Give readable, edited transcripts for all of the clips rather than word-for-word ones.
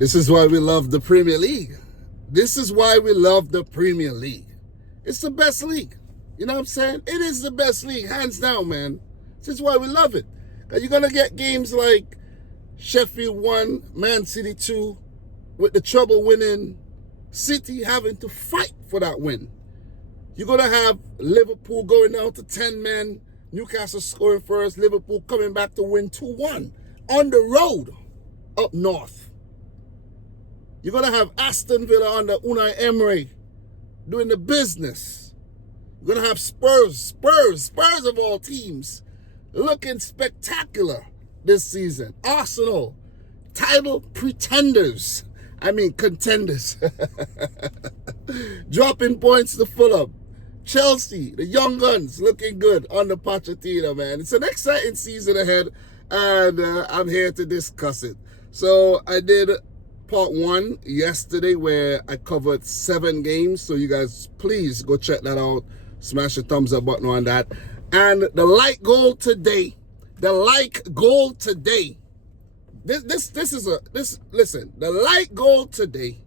This is why we love the Premier League. This is why we love the Premier League. It's the best league. You know what I'm saying? It is the best league, hands down, man. This is why we love it. Because you're going to get games like Sheffield 1, Man City 2, with the trouble winning City having to fight for that win. You're going to have Liverpool going down to 10 men, Newcastle scoring first, Liverpool coming back to win 2-1 on the road up north. You're going to have Aston Villa under Unai Emery doing the business. You're going to have Spurs of all teams, looking spectacular this season. Arsenal, title pretenders. Contenders. Dropping points to Fulham. Chelsea, the young guns, looking good under Pochettino, man. It's an exciting season ahead, and I'm here to discuss it. So I did part 1 yesterday where I covered 7 games. So you guys, please go check that out. Smash the thumbs up button on that. And the like goal today, listen, the like goal today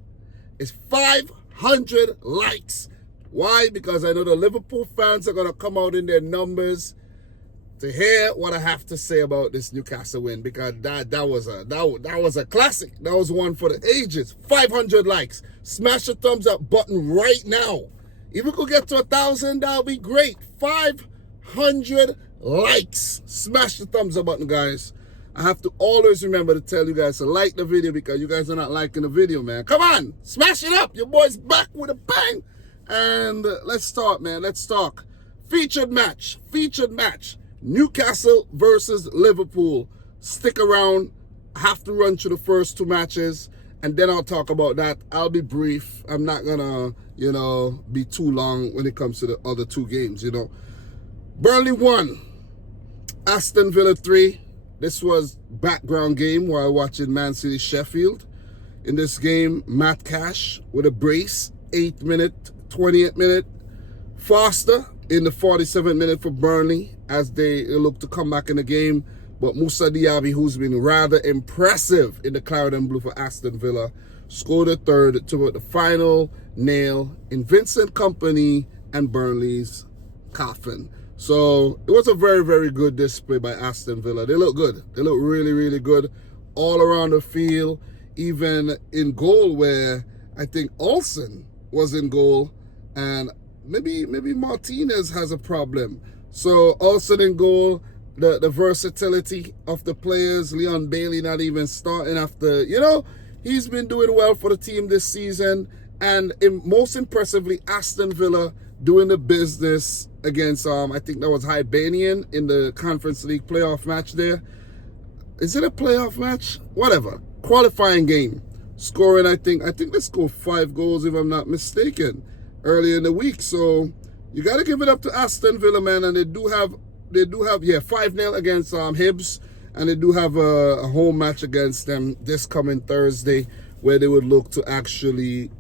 is 500 likes. Why? Because I know the Liverpool fans are going to come out in their numbers to hear what I have to say about this Newcastle win, because that was a classic. That was one for the ages. 500 likes. Smash the thumbs up button right now. If we could get to 1,000, that would be great. 500 likes. Smash the thumbs up button, guys. I have to always remember to tell you guys to like the video, because you guys are not liking the video, man. Come on, smash it up. Your boy's back with a bang. And let's start, man. Let's talk. Featured match. Newcastle versus Liverpool. Stick around. I have to run through the first 2 matches, and then I'll talk about that. I'll be brief. I'm not gonna, be too long when it comes to the other 2 games, Burnley 1, Aston Villa 3. This was background game while watching Man City Sheffield. In this game, Matt Cash with a brace, 8th minute, 20th minute. Foster in the 47th minute for Burnley as they look to come back in the game. But Moussa Diaby, who's been rather impressive in the claret and blue for Aston Villa, scored a 3rd to put the final nail in Vincent Kompany and Burnley's coffin. So it was a very, very good display by Aston Villa. They look good. They look really, really good all around the field, even in goal, where I think Olsen was in goal, and maybe Martinez has a problem. So Olsen in goal, the versatility of the players, Leon Bailey not even starting after, he's been doing well for the team this season. And most impressively, Aston Villa doing the business against, I think that was Hibernian in the Conference League playoff match there. Is it a playoff match? Whatever. Qualifying game. Scoring, I think they scored 5 goals, if I'm not mistaken, early in the week. So you got to give it up to Aston Villa, man. And they do have 5-0 against Hibs. And they do have a home match against them this coming Thursday, where they would look to actually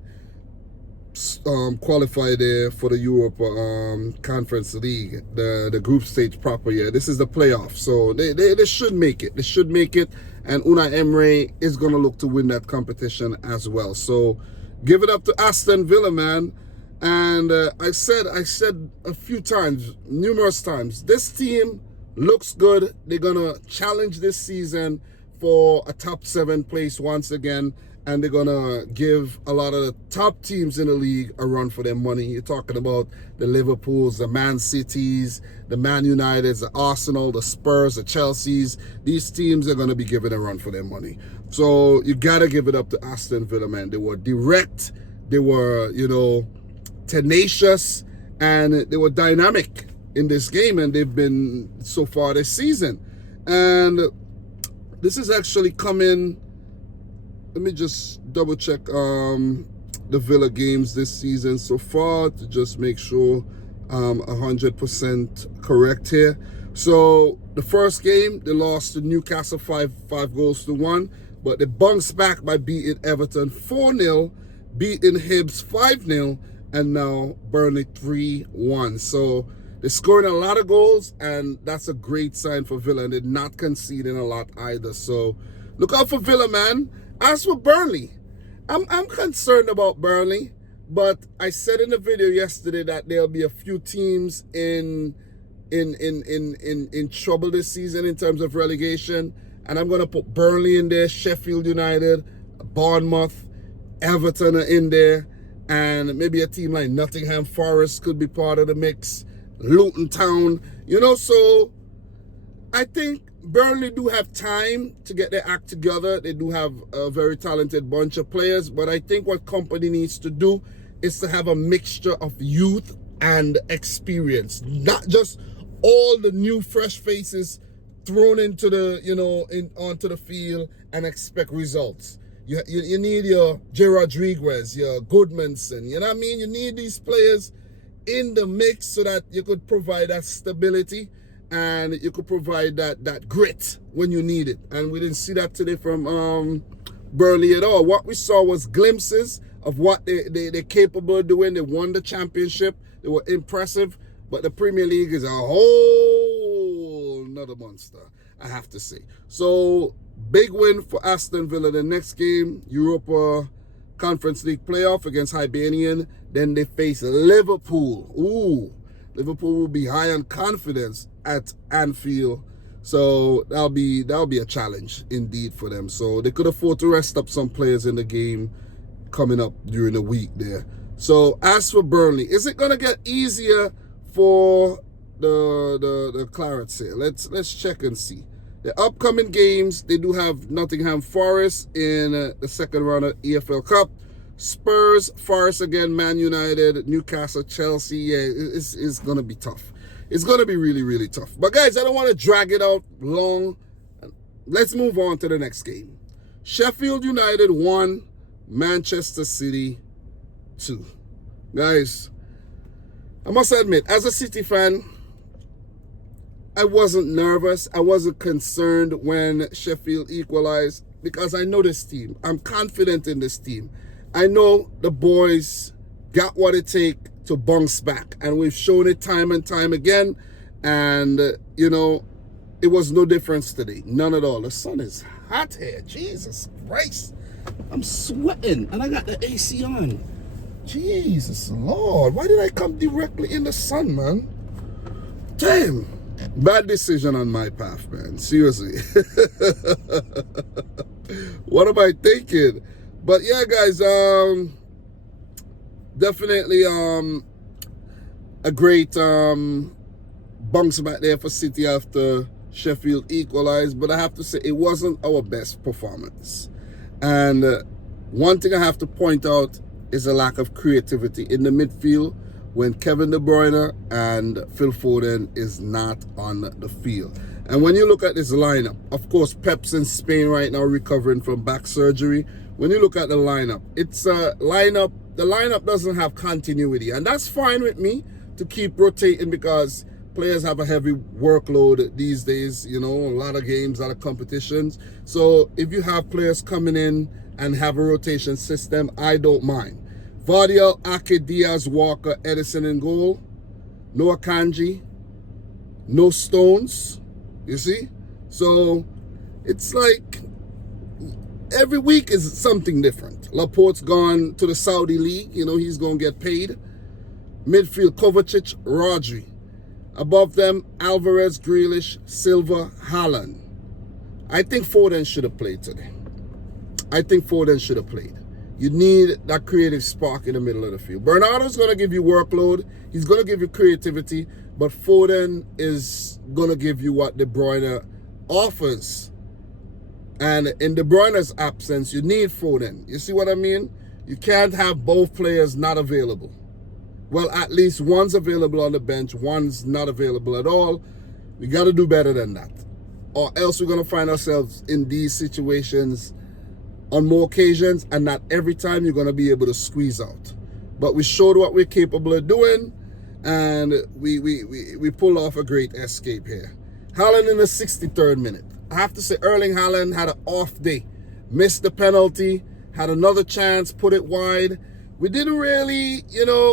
qualify there for the Europe Conference League, the group stage proper. Yeah, this is the playoff, so they should make it. They should make it, and Unai Emery is gonna look to win that competition as well. So give it up to Aston Villa, man. And I said a few times, numerous times, this team looks good. They're gonna challenge this season for a top 7 place once again. And they're going to give a lot of the top teams in the league a run for their money. You're talking about the Liverpools, the Man Cities, the Man Uniteds, the Arsenal, the Spurs, the Chelseas. These teams are going to be given a run for their money. So you got to give it up to Aston Villa, man. They were direct. They were, tenacious. And they were dynamic in this game. And they've been so far this season. And this is actually coming... Let me just double check the Villa games this season so far to just make sure I'm 100% correct here. So the first game, they lost to Newcastle 5 goals to 1, but they bounced back by beating Everton 4-0, beating Hibs 5-0, and now Burnley 3-1. So they're scoring a lot of goals, and that's a great sign for Villa, and they're not conceding a lot either. So look out for Villa, man. As for Burnley, I'm concerned about Burnley, but I said in the video yesterday that there'll be a few teams in trouble this season in terms of relegation, and I'm gonna put Burnley in there, Sheffield United, Bournemouth, Everton are in there, and maybe a team like Nottingham Forest could be part of the mix, Luton Town, you know. So I think Burnley do have time to get their act together. They do have a very talented bunch of players, but I think what company needs to do is to have a mixture of youth and experience, not just all the new fresh faces thrown into the, onto the field and expect results. You need your J. Rodriguez, your Goodmanson, you know what I mean? You need these players in the mix so that you could provide that stability and you could provide that grit when you need it. And we didn't see that today from Burnley at all. What we saw was glimpses of what they're capable of doing. They won the championship. They were impressive. But the Premier League is a whole nother monster, I have to say. So, big win for Aston Villa. The next game, Europa Conference League playoff against Hibernian. Then they face Liverpool. Ooh, Liverpool will be high on confidence at Anfield. So that'll be a challenge indeed for them. So they could afford to rest up some players in the game coming up during the week there. So as for Burnley, is it gonna get easier for the Clarets here? Let's check and see. The upcoming games, they do have Nottingham Forest in the second round of EFL Cup. Spurs, Forest again, Man United, Newcastle, Chelsea. Yeah, it's going to be tough. It's going to be really, really tough. But guys, I don't want to drag it out long. Let's move on to the next game. Sheffield United 1, Manchester City 2. Guys, I must admit, as a City fan, I wasn't nervous. I wasn't concerned when Sheffield equalized because I know this team. I'm confident in this team. I know the boys got what it takes to bounce back, and we've shown it time and time again. And, it was no difference today. None at all. The sun is hot here. Jesus Christ. I'm sweating, and I got the AC on. Jesus Lord. Why did I come directly in the sun, man? Damn. Bad decision on my path, man. Seriously. What am I thinking? But yeah, guys, definitely a great bounce back there for City after Sheffield equalized. But I have to say, it wasn't our best performance. And one thing I have to point out is a lack of creativity in the midfield when Kevin De Bruyne and Phil Foden is not on the field. And when you look at this lineup, of course, Pep's in Spain right now recovering from back surgery. When you look at the lineup, it's a lineup, the lineup doesn't have continuity. And that's fine with me to keep rotating because players have a heavy workload these days, a lot of games, a lot of competitions. So if you have players coming in and have a rotation system, I don't mind. Vardiel, Ake, Diaz, Walker, Edison in goal. No Akanji. No Stones. You see? So it's like every week is something different. Laporte's gone to the Saudi League. He's going to get paid. Midfield, Kovacic, Rodri. Above them, Alvarez, Grealish, Silva, Haaland. I think Foden should have played today. You need that creative spark in the middle of the field. Bernardo's going to give you workload. He's going to give you creativity. But Foden is going to give you what De Bruyne offers. And in De Bruyne's absence, you need Foden. You see what I mean? You can't have both players not available. Well, at least one's available on the bench, one's not available at all. We got to do better than that. Or else we're going to find ourselves in these situations on more occasions, and not every time you're going to be able to squeeze out. But we showed what we're capable of doing, and we pulled off a great escape here. Haaland in the 63rd minute. I have to say, Erling Haaland had an off day. Missed the penalty, had another chance, put it wide. We didn't really,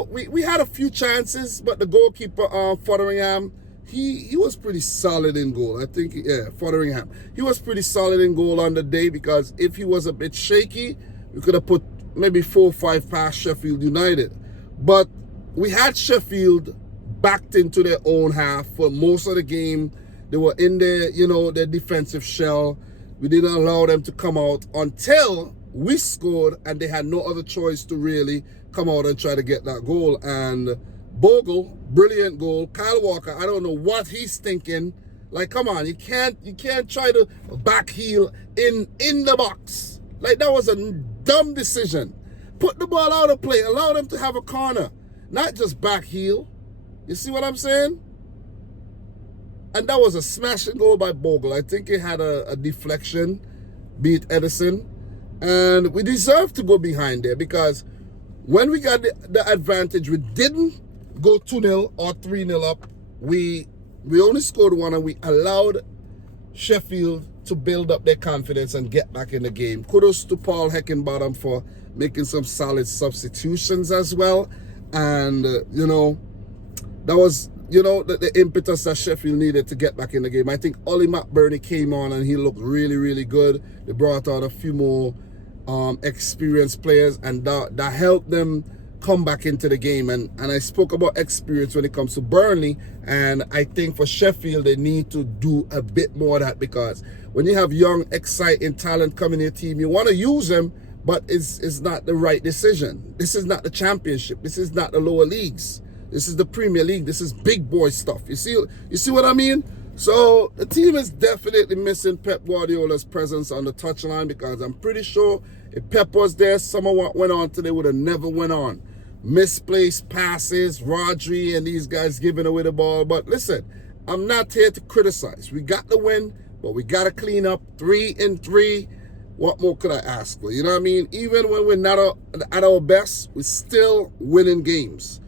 we had a few chances, but the goalkeeper, Fotheringham, he was pretty solid in goal. I think, yeah, Fotheringham. He was pretty solid in goal on the day, because if he was a bit shaky, we could have put maybe 4 or 5 past Sheffield United. But we had Sheffield backed into their own half for most of the game. They were in their, their defensive shell. We didn't allow them to come out until we scored, and they had no other choice to really come out and try to get that goal. And Bogle, brilliant goal. Kyle Walker, I don't know what he's thinking. Like, come on, you can't try to back heel in the box. Like, that was a dumb decision. Put the ball out of play. Allow them to have a corner, not just back heel. You see what I'm saying? And that was a smashing goal by Bogle. I think he had a deflection, beat Edison. And we deserved to go behind there, because when we got the advantage, we didn't go 2-0 or 3-0 up. We only scored 1, and we allowed Sheffield to build up their confidence and get back in the game. Kudos to Paul Heckenbottom for making some solid substitutions as well. And, that was, the impetus that Sheffield needed to get back in the game. I think Ollie McBurney came on and he looked really, really good. They brought out a few more experienced players, and that helped them come back into the game. And I spoke about experience when it comes to Burnley, and I think for Sheffield, they need to do a bit more of that, because when you have young, exciting talent coming in your team, you want to use them, but it's not the right decision. This is not the Championship. This is not the lower leagues. This is the Premier League. This is big boy stuff. You see what I mean? So the team is definitely missing Pep Guardiola's presence on the touchline, because I'm pretty sure if Pep was there, some of what went on today would have never went on. Misplaced passes, Rodri and these guys giving away the ball. But listen, I'm not here to criticize. We got the win, but we got to clean up. 3-3. What more could I ask for? You know what I mean? Even when we're not at our best, we're still winning games.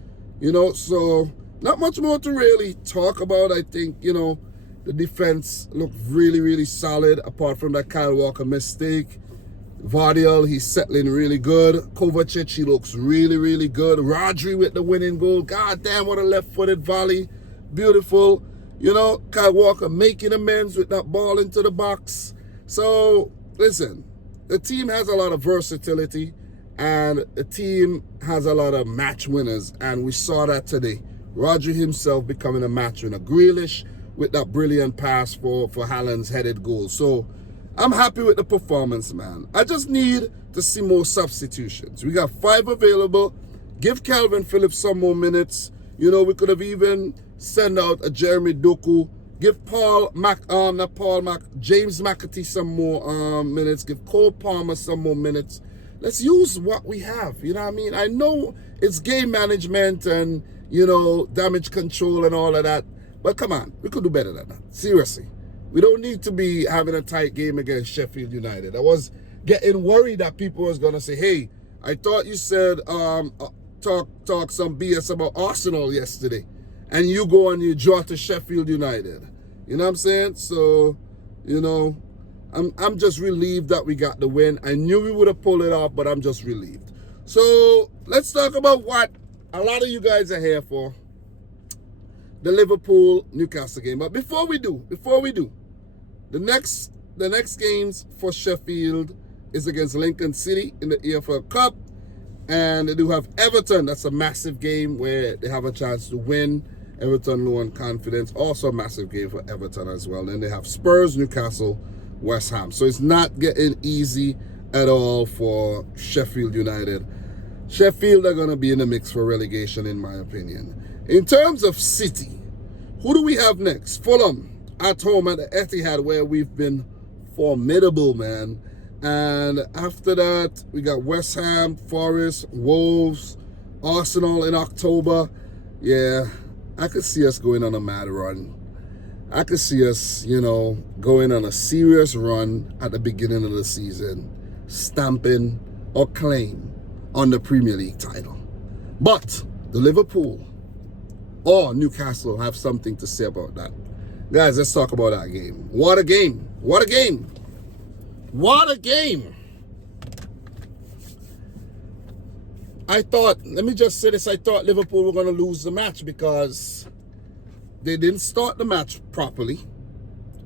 So not much more to really talk about. I think, the defense looked really, really solid, apart from that Kyle Walker mistake. Vardiel, he's settling really good. Kovacic, he looks really, really good. Rodri with the winning goal. God damn, what a left-footed volley. Beautiful. Kyle Walker making amends with that ball into the box. So, listen, the team has a lot of versatility, and the team has a lot of match winners, and we saw that today. Rodri himself becoming a match winner. Grealish with that brilliant pass for Haaland's headed goal. So I'm happy with the performance, man. I just need to see more substitutions. We got 5 available. Give Calvin Phillips some more minutes. We could have even sent out a Jeremy Doku. Give James McAtee some more minutes. Give Cole Palmer some more minutes. Let's use what we have. You know what I mean? I know it's game management and, damage control and all of that. But come on, we could do better than that. Seriously. We don't need to be having a tight game against Sheffield United. I was getting worried that people was going to say, hey, I thought you said talk some BS about Arsenal yesterday. And you go and you draw to Sheffield United. You know what I'm saying? So, I'm just relieved that we got the win. I knew we would have pulled it off, but I'm just relieved. So let's talk about what a lot of you guys are here for. The Liverpool-Newcastle game. But before we do, the next games for Sheffield is against Lincoln City in the EFL Cup. And they do have Everton. That's a massive game where they have a chance to win. Everton low on confidence. Also a massive game for Everton as well. Then they have Spurs, Newcastle, West Ham. So it's not getting easy at all for Sheffield United. Sheffield are going to be in the mix for relegation, in my opinion. In terms of City, who do we have next? Fulham at home at the Etihad, where we've been formidable, man. And after that, we got West Ham, Forest, Wolves, Arsenal in October. Yeah, I could see us going on a mad run. I could see us, going on a serious run at the beginning of the season, stamping or claim on the Premier League title. But the Liverpool or Newcastle have something to say about that. Guys, let's talk about that game. What a game. What a game. What a game. Let me just say this, I thought Liverpool were going to lose the match because They didn't start the match properly.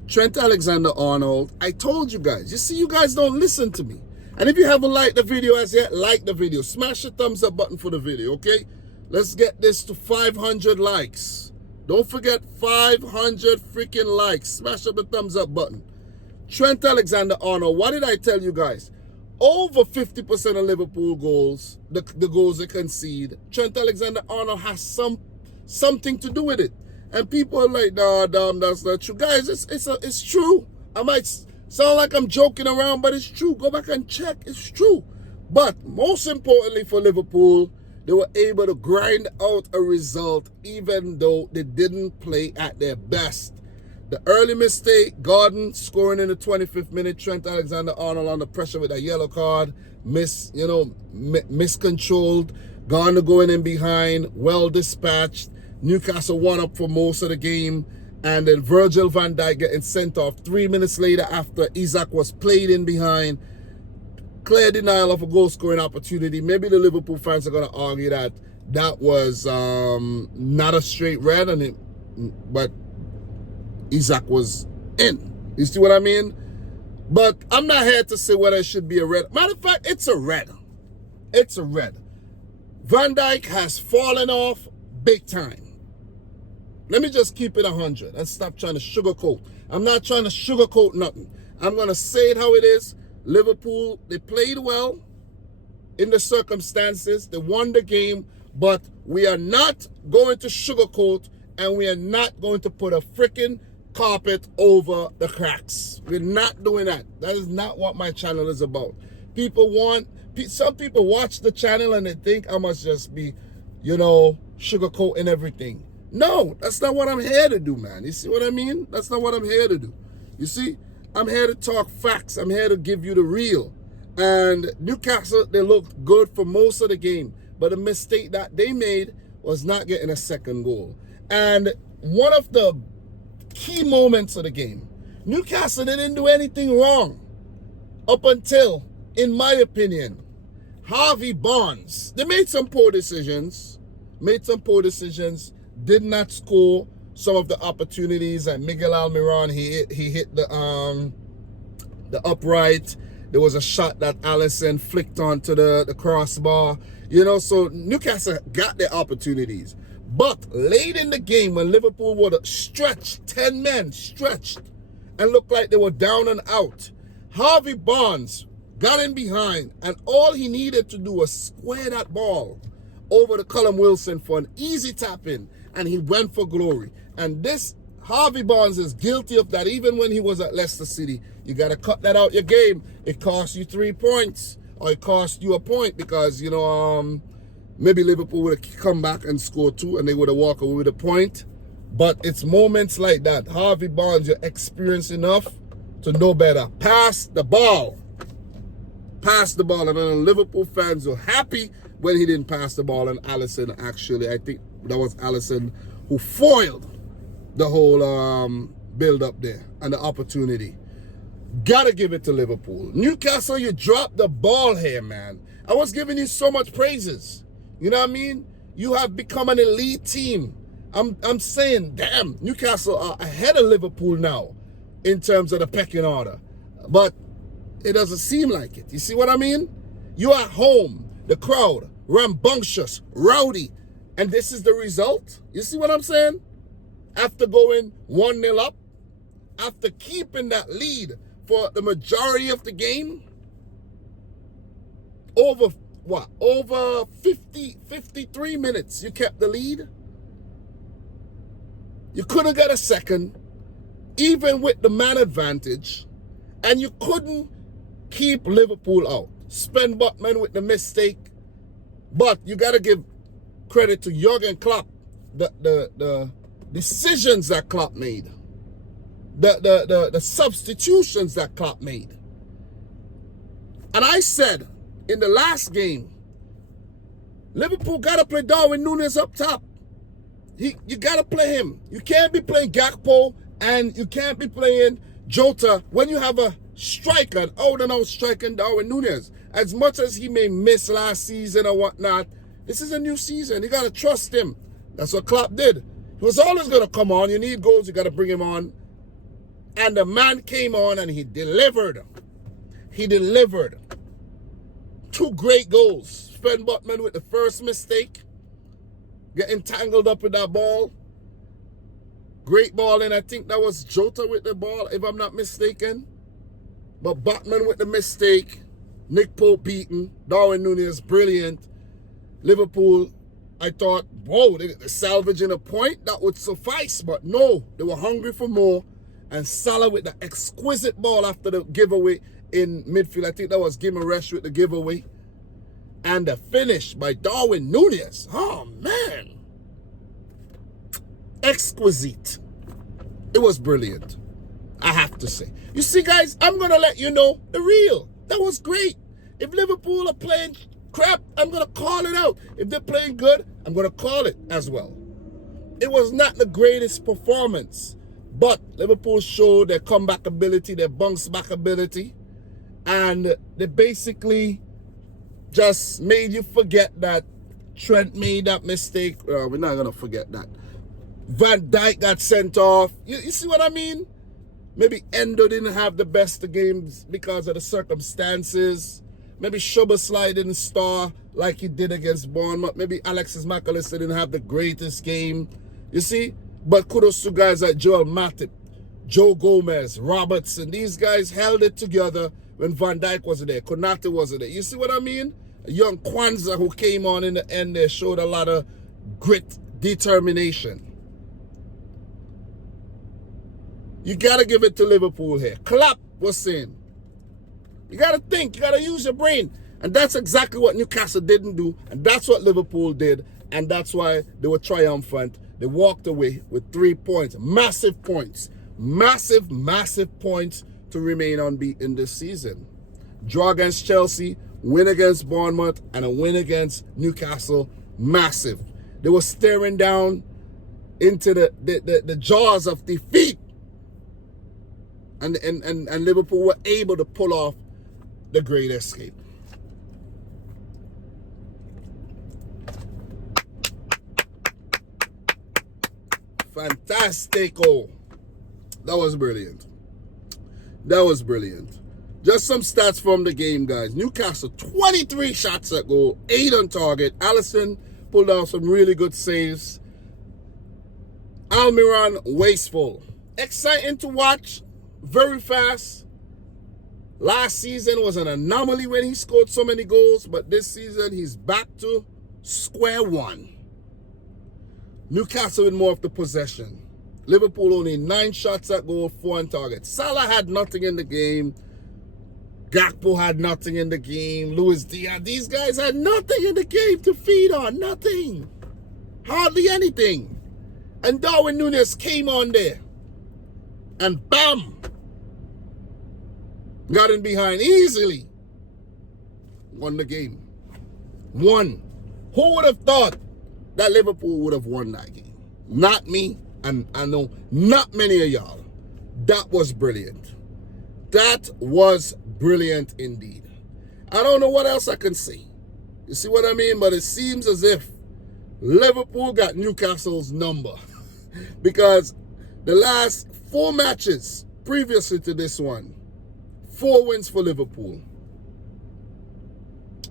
Trent Alexander-Arnold, I told you guys. You see, you guys don't listen to me. And if you haven't liked the video as yet, like the video. Smash the thumbs up button for the video, okay? Let's get this to 500 likes. Don't forget 500 freaking likes. Smash up the thumbs up button. Trent Alexander-Arnold, what did I tell you guys? Over 50% of Liverpool goals, the goals they concede, Trent Alexander-Arnold has something to do with it. And people are like, nah, damn, that's not true. Guys, it's true. I might sound like I'm joking around, but it's true. Go back and check. It's true. But most importantly for Liverpool, they were able to grind out a result even though they didn't play at their best. The early mistake, Gordon scoring in the 25th minute, Trent Alexander-Arnold under pressure with a yellow card, miscontrolled, Gardner going in behind, well dispatched. Newcastle won up for most of the game, and then Virgil van Dijk getting sent off 3 minutes later after Isaac was played in behind. Clear denial of a goal scoring opportunity. Maybe the Liverpool fans are going to argue that was not a straight red, but Isaac was in. You see what I mean? But I'm not here to say whether it should be a red. Matter of fact, it's a red. It's a red. Van Dijk has fallen off big time. Let me just keep it 100 and stop trying to sugarcoat. I'm not trying to sugarcoat nothing. I'm going to say it how it is. Liverpool, they played well in the circumstances. They won the game, but we are not going to sugarcoat, and we are not going to put a freaking carpet over the cracks. We're not doing that. That is not what my channel is about. Some people watch the channel and they think I must just be, sugarcoating everything. No, that's not what I'm here to do, man. You see what I mean? That's not what I'm here to do. You see, I'm here to talk facts. I'm here to give you the real. And Newcastle, they looked good for most of the game, but the mistake that they made was not getting a second goal. And one of the key moments of the game, Newcastle, they didn't do anything wrong up until, in my opinion, Harvey Barnes. They made some poor decisions, did not score some of the opportunities, and Miguel Almiron, he hit the upright. There was a shot that Alisson flicked onto the crossbar. So Newcastle got their opportunities. But late in the game, when Liverpool were stretched, 10 men stretched, and looked like they were down and out, Harvey Barnes got in behind, and all he needed to do was square that ball over to Callum Wilson for an easy tap in, and he went for glory. And this Harvey Barnes is guilty of that. Even when he was at Leicester City, you got to cut that out your game. It costs you 3 points, or it costs you a point, because maybe Liverpool would have come back and scored 2 and they would have walked away with a point. But it's moments like that. Harvey Barnes, you're experienced enough to know better. Pass the ball. Pass the ball. And then Liverpool fans were happy when he didn't pass the ball. And Alisson, actually, I think that was Alisson who foiled the whole build-up there and the opportunity. Gotta give it to Liverpool. Newcastle, you dropped the ball here, man. I was giving you so much praises. You know what I mean? You have become an elite team. I'm saying, damn, Newcastle are ahead of Liverpool now in terms of the pecking order. But it doesn't seem like it. You see what I mean? You are home, the crowd, rambunctious, rowdy, and this is the result. You see what I'm saying? After going 1-0 up, after keeping that lead for the majority of the game, over 53 minutes, you kept the lead. You couldn't get a second, even with the man advantage, and you couldn't keep Liverpool out. Sven Botman with the mistake, but you got to give credit to Jurgen Klopp, the decisions that Klopp made, the substitutions that Klopp made. And I said in the last game, Liverpool got to play Darwin Núñez up top. You got to play him. You can't be playing Gakpo, and you can't be playing Jota when you have a striker, an out-and-out striker in Darwin Núñez. As much as he may miss last season or whatnot, this is a new season. You got to trust him. That's what Klopp did. He was always going to come on. You need goals, you got to bring him on. And the man came on and he delivered. He delivered. 2 great goals. Sven Botman with the first mistake. Getting tangled up with that ball. Great ball, and I think that was Jota with the ball, if I'm not mistaken. But Botman with the mistake. Nick Pope beaten. Darwin Núñez, brilliant. Liverpool, I thought, whoa, they're salvaging a point. That would suffice. But no, they were hungry for more. And Salah with the exquisite ball after the giveaway in midfield. I think that was Gimaresh with the giveaway. And the finish by Darwin Núñez. Oh, man. Exquisite. It was brilliant, I have to say. You see, guys, I'm going to let you know the real. That was great. If Liverpool are playing crap, I'm going to call it out. If they're playing good, I'm going to call it as well. It was not the greatest performance, but Liverpool showed their comeback ability, their bounce back ability, and they basically just made you forget that Trent made that mistake. We're not going to forget that. Van Dijk got sent off. You see what I mean? Maybe Endo didn't have the best of games because of the circumstances. Maybe Szoboszlai didn't star like he did against Bournemouth. Maybe Alexis McAllister didn't have the greatest game. You see? But kudos to guys like Joel Matip, Joe Gomez, Robertson. These guys held it together when Van Dijk wasn't there. Konate wasn't there. You see what I mean? A young Kwanzaa who came on in the end there showed a lot of grit, determination. You got to give it to Liverpool here. Klopp was saying, you got to think, you got to use your brain. And that's exactly what Newcastle didn't do. And that's what Liverpool did. And that's why they were triumphant. They walked away with 3 points. Massive points. Massive, massive points to remain unbeaten this season. Draw against Chelsea, win against Bournemouth, and a win against Newcastle. Massive. They were staring down into the jaws of defeat. And Liverpool were able to pull off the great escape. Fantastico. That was brilliant. That was brilliant. Just some stats from the game, guys. Newcastle, 23 shots at goal, 8 on target. Alisson pulled out some really good saves. Almiron, wasteful. Exciting to watch. Very fast. Last season was an anomaly when he scored so many goals, but this season he's back to square one. Newcastle with more of the possession. Liverpool only 9 shots at goal, 4 on target. Salah had nothing in the game. Gakpo had nothing in the game. Luis Diaz, these guys had nothing in the game to feed on. Nothing. Hardly anything. And Darwin Núñez came on there. And bam! Got in behind easily. Won the game. Won. Who would have thought that Liverpool would have won that game? Not me, and I know not many of y'all. That was brilliant. That was brilliant indeed. I don't know what else I can say. You see what I mean? But it seems as if Liverpool got Newcastle's number. Because the last 4 matches previously to this one, 4 wins for Liverpool.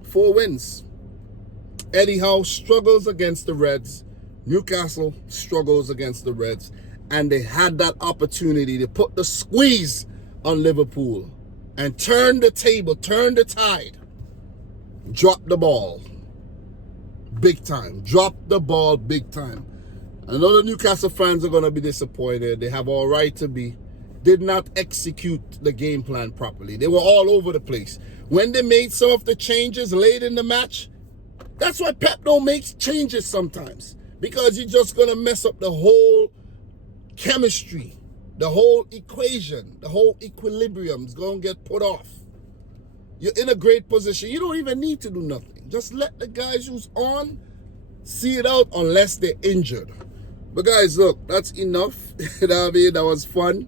4 wins. Eddie Howe struggles against the Reds. Newcastle struggles against the Reds. And they had that opportunity to put the squeeze on Liverpool and turn the table, turn the tide. Drop the ball. Big time. Drop the ball big time. I know the Newcastle fans are going to be disappointed. They have all right to be. Did not execute the game plan properly. They were all over the place. When they made some of the changes late in the match, that's why Pep don't make changes sometimes. Because you're just going to mess up the whole chemistry, the whole equation, the whole equilibrium is going to get put off. You're in a great position. You don't even need to do nothing. Just let the guys who's on see it out unless they're injured. But guys, look, that's enough. You know what I mean? That was fun.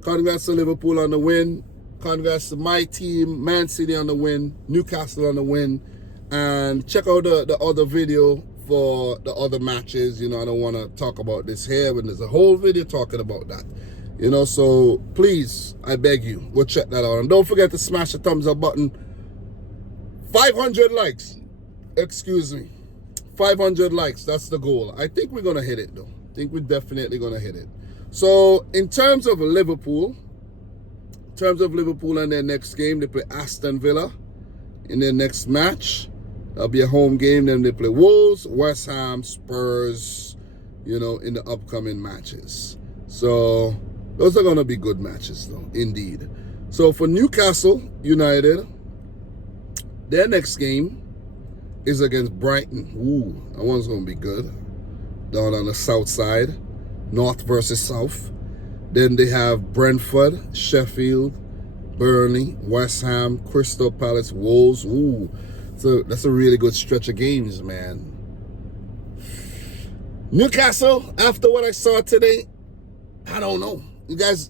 Congrats to Liverpool on the win. Congrats to my team, Man City on the win, Newcastle on the win. And check out the other video for the other matches. You know, I don't want to talk about this here when there's a whole video talking about that. You know, so please, I beg you, go check that out. And don't forget to smash the thumbs up button. 500 likes. Excuse me. 500 likes. That's the goal. I think we're going to hit it, though. I think we're definitely going to hit it. So, in terms of Liverpool and their next game, they play Aston Villa in their next match. That'll be a home game. Then they play Wolves, West Ham, Spurs, you know, in the upcoming matches. So, those are going to be good matches, though, indeed. So, for Newcastle United, their next game is against Brighton. Ooh, that one's going to be good. Down on the south side. North versus South. Then they have Brentford, Sheffield, Burnley, West Ham, Crystal Palace, Wolves. Ooh, so that's a really good stretch of games, man. Newcastle, after what I saw today, I don't know. You guys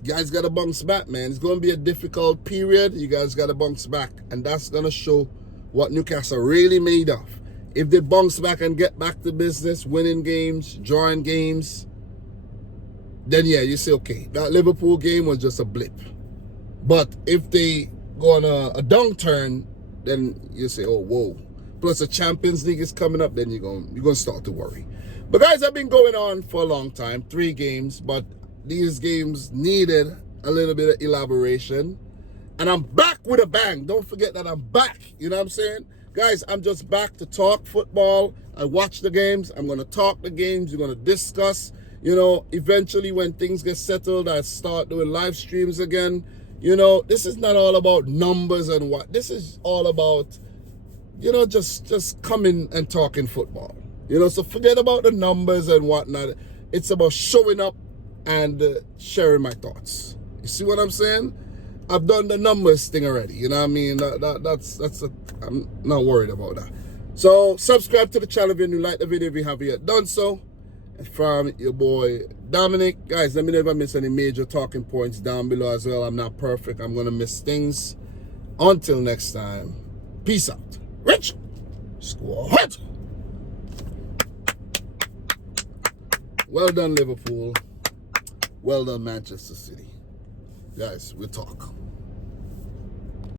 got to bounce back, man. It's going to be a difficult period. You guys got to bounce back. And that's going to show what Newcastle really made of. If they bounce back and get back to business, winning games, drawing games, then yeah, you say, okay, that Liverpool game was just a blip. But if they go on a downturn, then you say, oh, whoa. Plus the Champions League is coming up, then you're going to start to worry. But guys, I've been going on for a long time, 3 games, but these games needed a little bit of elaboration. And I'm back with a bang. Don't forget that I'm back. You know what I'm saying? Guys, I'm just back to talk football. I watch the games. I'm going to talk the games. We're going to discuss. You know, eventually when things get settled, I start doing live streams again. You know, this is not all about numbers and what. This is all about, you know, just coming and talking football. You know, so forget about the numbers and whatnot. It's about showing up and sharing my thoughts. You see what I'm saying? I've done the numbers thing already. You know what I mean? I'm not worried about that. So subscribe to the channel if you're new. Like the video if you haven't yet done so. And from your boy Dominic. Guys, let me never miss any major talking points down below as well. I'm not perfect. I'm going to miss things. Until next time. Peace out. Rich Squad. Well done, Liverpool. Well done, Manchester City. Guys, we'll talk.